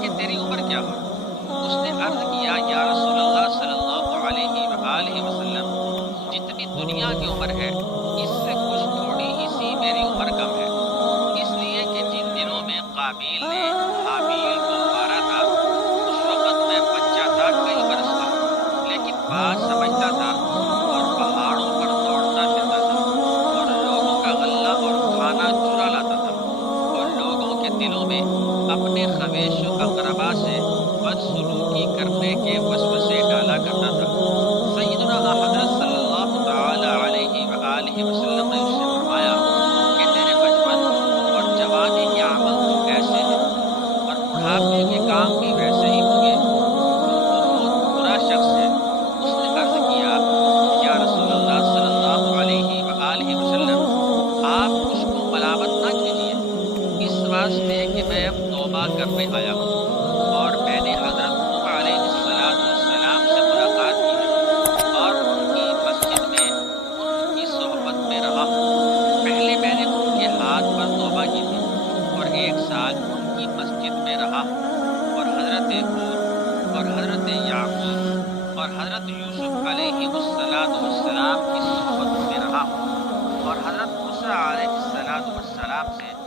कि तेरी उम्र क्या हो? उसने अर्ज किया, या रसूलल्लाह सल्लल्लाहु अलैहि वसल्लम, जितनी दुनिया की उम्र है इससे कुछ थोड़ी ही सी मेरी उम्र कम है, इसलिए कि जिन दिनों में काबिल ने हाबील को मारा था उस वक़्त मैं बच्चा था, कई बरस का, लेकिन बात समझता था और पहाड़ों पर दौड़ता फिरता था और लोगों का गल्ला और खाना चुरा लाता था और लोगों के दिलों में अपने ख़वेश अक़रबा से बदसलूकी करने के वसवसे डाला करता था। सय्यदुना हज़रत सल्लल्लाहु तआला अलैहि और हज़रत यूसुफ अलैहिस्सलाम की सोहबत में रहा हूँ और हज़रत मूसा अलैहिस्सलाम से